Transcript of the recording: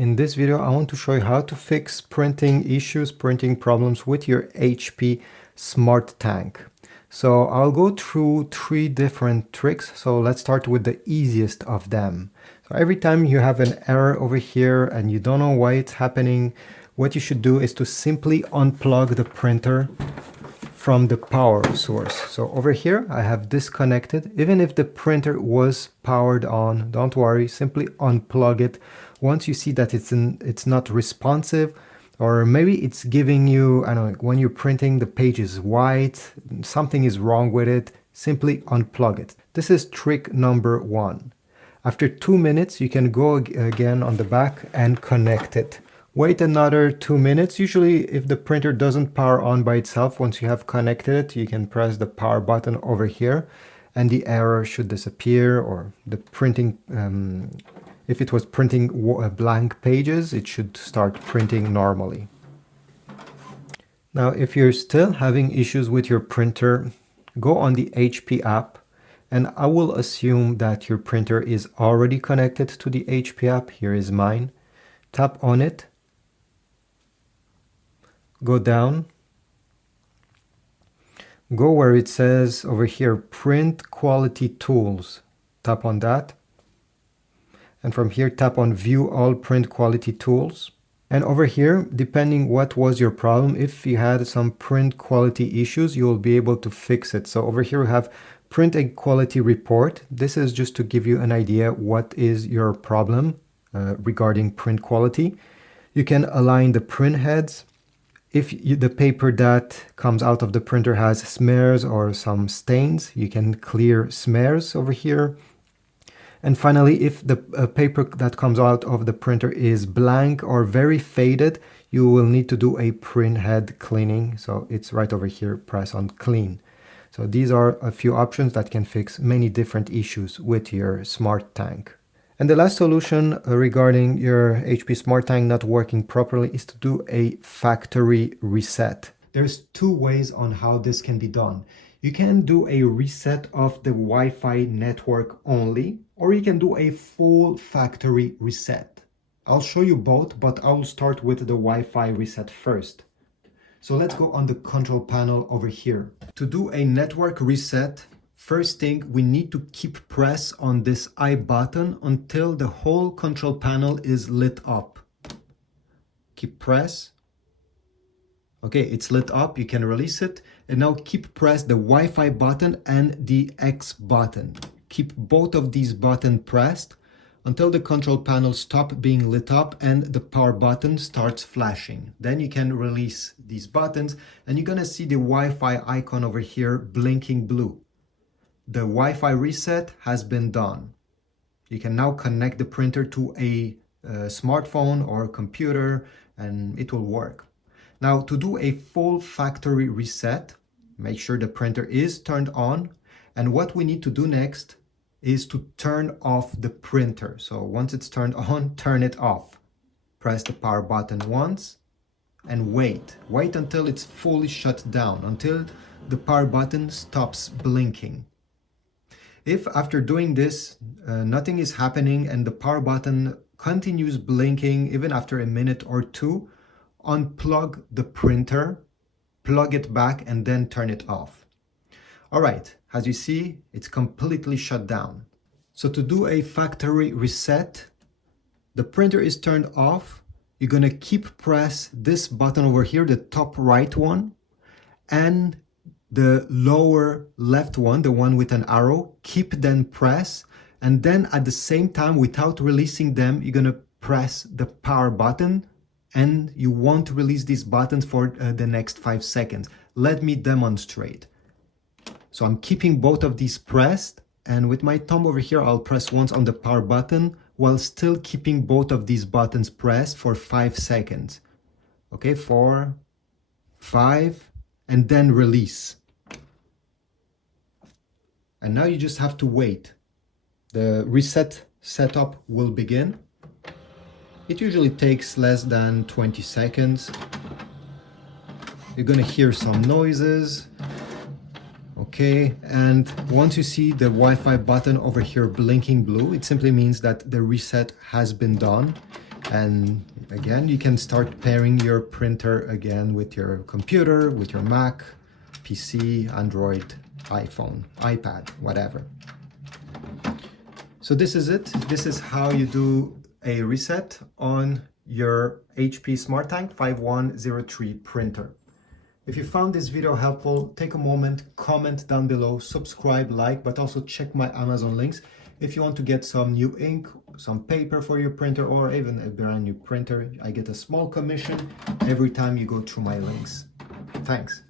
In this video, I want to show you how to fix printing issues, printing problems with your HP Smart Tank. So I'll go through 3 different tricks. So let's start with the easiest of them. So every time you have an error over here and you don't know why it's happening, what you should do is to simply unplug the printer from the power source. So over here, I have disconnected. Even if the printer was powered on, don't worry, simply unplug it. Once you see that it's not responsive, or maybe it's giving you, I don't know, when you're printing, the page is white, something is wrong with it, simply unplug it. This is trick number 1. After 2 minutes, you can go again on the back and connect it. Wait another 2 minutes. Usually if the printer doesn't power on by itself, once you have connected it, you can press the power button over here and the error should disappear, or the printing, if it was printing blank pages, it should start printing normally. Now, if you're still having issues with your printer, go on the HP app, and I will assume that your printer is already connected to the HP app. Here is mine. Tap on it. Go down, go where it says over here, Print Quality Tools. Tap on that. And from here, tap on View All Print Quality Tools. And over here, depending what was your problem, if you had some print quality issues, you will be able to fix it. So over here, we have Print a Quality Report. This is just to give you an idea what is your problem regarding print quality. You can align the print heads. If the paper that comes out of the printer has smears or some stains, you can clear smears over here. And finally, if the paper that comes out of the printer is blank or very faded, you will need to do a print head cleaning. So it's right over here, press on clean. So these are a few options that can fix many different issues with your Smart Tank. And the last solution regarding your HP Smart Tank not working properly is to do a factory reset. There's 2 ways on how this can be done. You can do a reset of the Wi-Fi network only, or you can do a full factory reset. I'll show you both, but I will start with the Wi-Fi reset first. So let's go on the control panel over here. To do a network reset, first thing, we need to keep press on this I button until the whole control panel is lit up. Keep press. Okay, it's lit up, you can release it. And now keep press the Wi-Fi button and the X button. Keep both of these buttons pressed until the control panel stops being lit up and the power button starts flashing. Then you can release these buttons and you're gonna see the Wi-Fi icon over here blinking blue. The Wi-Fi reset has been done. You can now connect the printer to a smartphone or computer and it will work. Now, to do a full factory reset, make sure the printer is turned on. And what we need to do next is to turn off the printer. So once it's turned on, turn it off. Press the power button once and wait. Wait until it's fully shut down, until the power button stops blinking. If after doing this, nothing is happening and the power button continues blinking even after a minute or 2, unplug the printer, plug it back, and then turn it off. All right, as you see, it's completely shut down. So to do a factory reset, the printer is turned off. You're gonna keep press this button over here, the top right one, and the lower left one, the one with an arrow, keep then press, and then at the same time, without releasing them, you're gonna press the power button, and you won't release these buttons for the next 5 seconds. Let me demonstrate. So I'm keeping both of these pressed, and with my thumb over here, I'll press once on the power button while still keeping both of these buttons pressed for 5 seconds. Okay, 4, 5, and then release. And now you just have to wait. The reset setup will begin. It usually takes less than 20 seconds. You're gonna hear some noises. Okay, and once you see the Wi-Fi button over here blinking blue, it simply means that the reset has been done. And again, you can start pairing your printer again with your computer, with your Mac, PC, Android, iPhone, iPad, whatever. So this is it. This is how you do a reset on your HP SmartTank 5103 printer. If you found this video helpful, take a moment, comment down below, subscribe, like, but also check my Amazon links if you want to get some new ink, some paper for your printer, or even a brand new printer. I get a small commission every time you go through my links. Thanks.